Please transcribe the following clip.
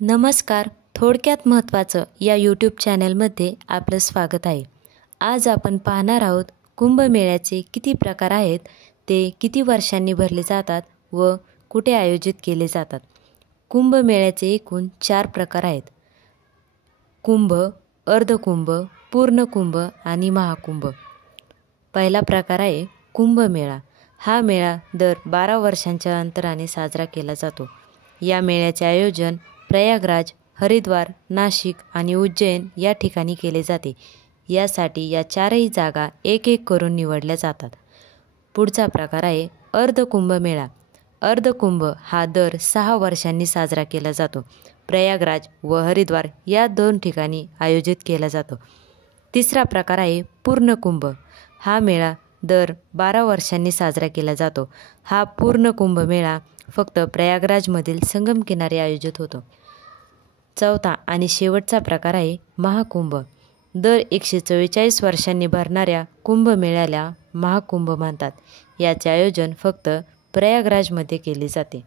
नमस्कार. थोडक्यात महत्त्वाचं या यूट्यूब चॅनलमध्ये आपलं स्वागत आहे. आज आपण पाहणार आहोत कुंभमेळ्याचे किती प्रकार आहेत, ते किती वर्षांनी भरले जातात व कुठे आयोजित केले जातात. कुंभमेळ्याचे एकूण 4 प्रकार आहेत: कुंभ, अर्धकुंभ, पूर्णकुंभ आणि महाकुंभ. पहिला प्रकार आहे कुंभमेळा. हा मेळा दर 12 वर्षांच्या अंतराने साजरा केला जातो. या मेळ्याचे आयोजन प्रयागराज, हरिद्वार, नाशिक आणि उज्जैन या ठिकाणी केले जाते. यासाठी या 4ही जागा एक एक करून निवडल्या जातात. पुढचा प्रकार आहे अर्धकुंभ मेळा. अर्धकुंभ हा दर 6 वर्षांनी साजरा केला जातो. प्रयागराज व हरिद्वार या 2 ठिकाणी आयोजित केला जातो. तिसरा प्रकार आहे पूर्णकुंभ. हा मेळा दर 12 वर्षांनी साजरा केला जातो. हा पूर्ण कुंभमेळा फक्त प्रयागराजमधील संगमकिनारी आयोजित होतो. चौथा आणि शेवटचा प्रकार आहे महाकुंभ. दर 144 वर्षांनी भरणाऱ्या कुंभमेळ्याला महाकुंभ म्हणतात. याचे आयोजन फक्त प्रयागराजमध्ये केले जाते.